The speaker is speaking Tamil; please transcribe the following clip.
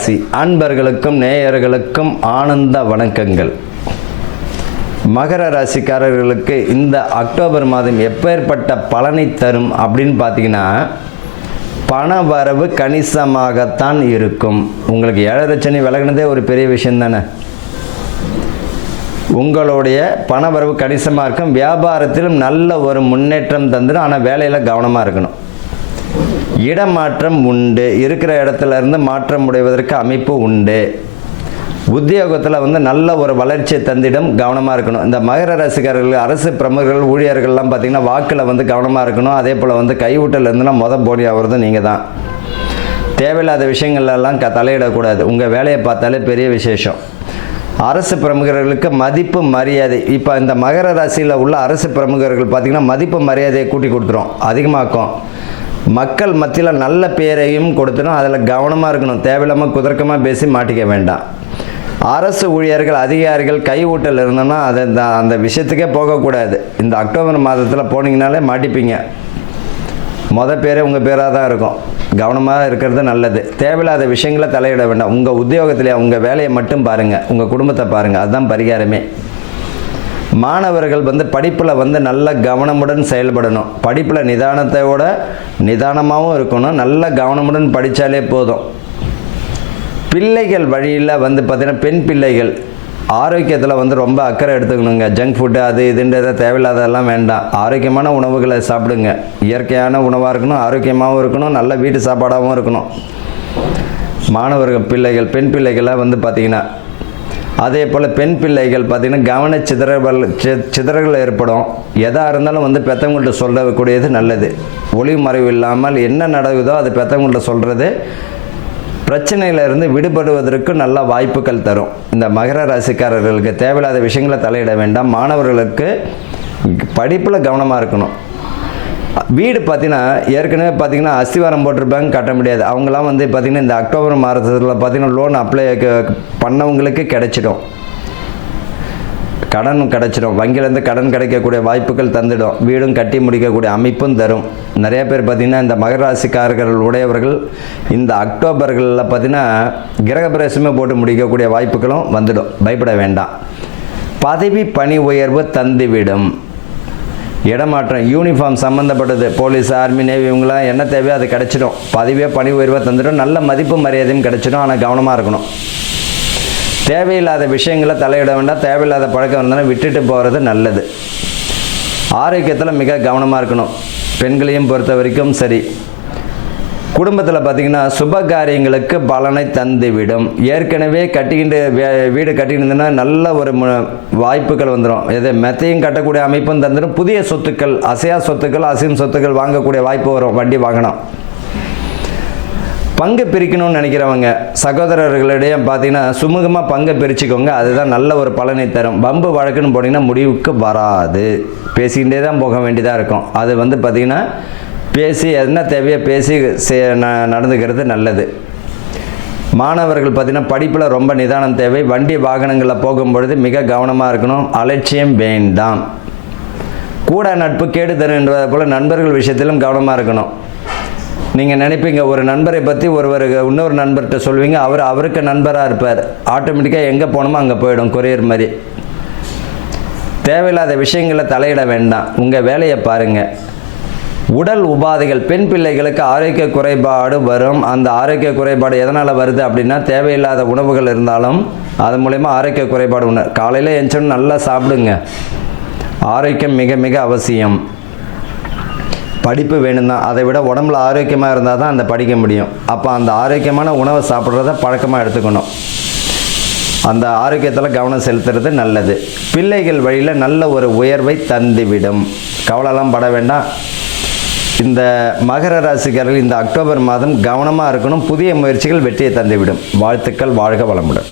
ராசி அன்பர்களுக்கும் நேயர்களுக்கும் ஆனந்த வணக்கங்கள். மகர ராசிக்காரர்களுக்கு இந்த அக்டோபர் மாதம் எப்பேற்பட்ட பலனை தரும் அப்படின்னு பார்த்தீங்கன்னா பண வரவு கணிசமாகத்தான் இருக்கும். உங்களுக்கு ஏழரை சனி விலகினதே ஒரு பெரிய விஷயம் தானே? உங்களுடைய பணவரவு கணிசமாக இருக்கும். வியாபாரத்திலும் நல்ல ஒரு முன்னேற்றம் தந்துடும் ஆனால் வேலையில் கவனமாக இருக்கணும். இடமாற்றம் உண்டு. இருக்கிற இடத்துல இருந்து மாற்றம் உடைவதற்கு அமைப்பு உண்டு. உத்தியோகத்தில் வந்து நல்ல ஒரு வளர்ச்சியை தந்திடம் கவனமாக இருக்கணும். இந்த மகர ரசிகர்கள் அரசு பிரமுகர்கள் ஊழியர்கள்லாம் பார்த்திங்கன்னா வாக்கில் வந்து கவனமாக இருக்கணும். அதே போல் வந்து கைவிட்டல் இருந்துன்னா மொதல் போடி ஆகிறது நீங்கள் தான். தேவையில்லாத விஷயங்கள்லாம் க தலையிடக்கூடாது. உங்கள் வேலையை பார்த்தாலே பெரிய விசேஷம். அரசு பிரமுகர்களுக்கு மதிப்பு மரியாதை. இப்போ இந்த மகர ராசியில் உள்ள அரசு பிரமுகர்கள் பார்த்திங்கன்னா மதிப்பு மரியாதையை கூட்டி கொடுத்துரும். அதிகமாக்கும். மக்கள் மத்தியில் நல்ல பேரையும் கொடுத்துடும் அதில் கவனமாக இருக்கணும். தேவையில்லாமல் குதர்க்கமாக பேசி மாட்டிக்க வேண்டாம். அரசு ஊழியர்கள் அதிகாரிகள் கைவூட்டல் ஊட்டல் இருந்தோம்னா அது இந்த அந்த விஷயத்துக்கே போகக்கூடாது. இந்த அக்டோபர் மாதத்தில் போனீங்கனாலே மாட்டிப்பீங்க. மொதல் பேரே உங்கள் பேராக தான் இருக்கும். கவனமாக இருக்கிறது நல்லது. தேவையில்லாத விஷயங்களை தலையிட வேண்டாம். உங்கள் உத்தியோகத்திலே உங்கள் வேலையை மட்டும் பாருங்கள் உங்கள் குடும்பத்தை பாருங்கள் அதுதான் பரிகாரமே. மாணவர்கள் வந்து படிப்பில் வந்து நல்ல கவனமுடன் செயல்படணும். படிப்பில் நிதானத்தையோட நிதானமாகவும் இருக்கணும். நல்ல கவனமுடன் படித்தாலே போதும். பிள்ளைகள் வழியில் வந்து பார்த்திங்கன்னா பெண் பிள்ளைகள் ஆரோக்கியத்தில் வந்து ரொம்ப அக்கறை எடுத்துக்கணுங்க. ஜங்க் ஃபுட்டு அது இதுன்றதை தேவையில்லாததெல்லாம் வேண்டாம். ஆரோக்கியமான உணவுகளை சாப்பிடுங்க. இயற்கையான உணவாக இருக்கணும் ஆரோக்கியமாகவும் இருக்கணும் நல்ல வீட்டு சாப்பாடாகவும் இருக்கணும். மாணவர்கள் பிள்ளைகள் பெண் பிள்ளைகளாக வந்து பார்த்திங்கன்னா அதே போல் பெண் பிள்ளைகள் பார்த்திங்கன்னா கவன சிதறல் சி- ஏற்படும். எதாக இருந்தாலும் வந்து பெற்றவங்கள்ட்ட சொல்லக்கூடியது நல்லது. ஒளி மறைவு இல்லாமல் என்ன நடக்குதோ அது பெற்றவங்கள்ட்ட சொல்கிறது பிரச்சனையிலிருந்து விடுபடுவதற்கு நல்ல வாய்ப்புகள் தரும். இந்த மகர ராசிக்காரர்களுக்கு தேவையில்லாத விஷயங்களை தலையிட வேண்டாம். மாணவர்களுக்கு படிப்பில் கவனமாக இருக்கணும். வீடு பார்த்தீங்கன்னா ஏற்கனவே பார்த்தீங்கன்னா அஸ்திவாரம் போட்டிருப்பாங்க கட்ட முடியாது. அவங்களாம் வந்து பார்த்தீங்கன்னா இந்த அக்டோபர் மாதத்தில் பார்த்தீங்கன்னா லோன் அப்ளை பண்ணவங்களுக்கு கிடைச்சிடும். கடன் கிடைச்சிடும். வங்கியிலேருந்து கடன் கிடைக்கக்கூடிய வாய்ப்புகள் தந்துடும். வீடும் கட்டி முடிக்கக்கூடிய அமைப்பும் தரும். நிறைய பேர் பார்த்திங்கன்னா இந்த மகராசிக்காரர்கள் உடையவர்கள் இந்த அக்டோபர்களில் பார்த்திங்கன்னா கிரகப்பிரவேசமே போட்டு முடிக்கக்கூடிய வாய்ப்புகளும் வந்துடும். பயப்பட வேண்டாம். பதவி பணி உயர்வு தந்துவிடும். இடமாற்றம் யூனிஃபார்ம் சம்மந்தப்பட்டது போலீஸ் ஆர்மி நேவி இவங்களாம் என்ன தேவையோ அது கிடச்சிடும். பதவியாக பணி உயர்வாக தந்துடும். நல்ல மதிப்பு மரியாதையும் கிடச்சிடும். ஆனால் கவனமாக இருக்கணும். தேவையில்லாத விஷயங்களை தலையிட வேண்டாம். தேவையில்லாத பழக்கம் இருந்தாலும் விட்டுட்டு போகிறது நல்லது. ஆரோக்கியத்தில் மிக கவனமாக இருக்கணும். பெண்களையும் பொறுத்த வரைக்கும் சரி. குடும்பத்தில் பார்த்தீங்கன்னா சுப காரியங்களுக்கு பலனை தந்துவிடும். ஏற்கனவே கட்டிக்கிட்டு வே- வீடு கட்டிக்கிட்டுனா நல்ல ஒரு வாய்ப்புகள் வந்துடும் எது மெத்தையும் கட்டக்கூடிய அமைப்பும் தந்துடும் புதிய சொத்துக்கள் அசையா சொத்துக்கள் அசையும் சொத்துக்கள் வாங்கக்கூடிய வாய்ப்பு வரும். வண்டி வாங்கணும் பங்கு பிரிக்கணும்னு நினைக்கிறவங்க சகோதரர்களிடையே பார்த்தீங்கன்னா சுமூகமாக பங்கை பிரிச்சுக்கோங்க. அதுதான் நல்ல ஒரு பலனை தரும். பம்பு வழக்குன்னு போனீங்கன்னா முடிவுக்கு வராது. பேசிக்கிட்டே தான் போக வேண்டியதாக இருக்கும். அது வந்து பார்த்திங்கன்னா பேசி என்ன தேவையோ பேசி ந- நடந்துக்கிறது நல்லது. மாணவர்கள் பார்த்திங்கன்னா படிப்பில் ரொம்ப நிதானம் தேவை. வண்டி வாகனங்களில் போகும்பொழுது மிக கவனமாக இருக்கணும். அலட்சியம் வேண்டாம். கூட நட்பு கேடு தரும் என்பதை போல் நண்பர்கள் விஷயத்திலும் கவனமாக இருக்கணும். நீங்கள் நினைப்பீங்க ஒரு நண்பரை பற்றி ஒருவர் இன்னொரு நண்பர்கிட்ட சொல்வீங்க அவர் அவருக்கு நண்பராக இருப்பார். ஆட்டோமேட்டிக்காக எங்கே போகணுமோ அங்கே போயிடும் கொரியர் மாதிரி. தேவையில்லாத விஷயங்களை தலையிட வேண்டாம். உங்கள் வேலையை பாருங்கள் உடல் உபாதைகள் பெண் பிள்ளைகளுக்கு ஆரோக்கிய குறைபாடு வரும். அந்த ஆரோக்கிய குறைபாடு எதனால் வருது அப்படின்னா தேவையில்லாத உணவுகள் இருந்தாலும் அது மூலயமா ஆரோக்கிய குறைபாடு உணர் காலையில் எஞ்சோன்னு நல்லா சாப்பிடுங்க. ஆரோக்கியம் மிக மிக அவசியம். படிப்பு வேணும் தான் அதை விட உடம்புல ஆரோக்கியமாக இருந்தால் தான் அந்த படிக்க முடியும். அப்போ அந்த ஆரோக்கியமான உணவை சாப்பிட்றத பழக்கமாக எடுத்துக்கணும். அந்த ஆரோக்கியத்தில் கவனம் செலுத்துறது நல்லது. பிள்ளைகள் வழியில் நல்ல ஒரு உயர்வை தந்துவிடும். கவலைலாம் பட வேண்டாம். இந்த மகர ராசிக்காரர்கள் இந்த அக்டோபர் மாதம் கவனமாக இருக்கணும் புதிய முயற்சிகள் வெற்றியை தந்துவிடும். வாழ்த்துக்கள் வாழ்க வளமுடன்.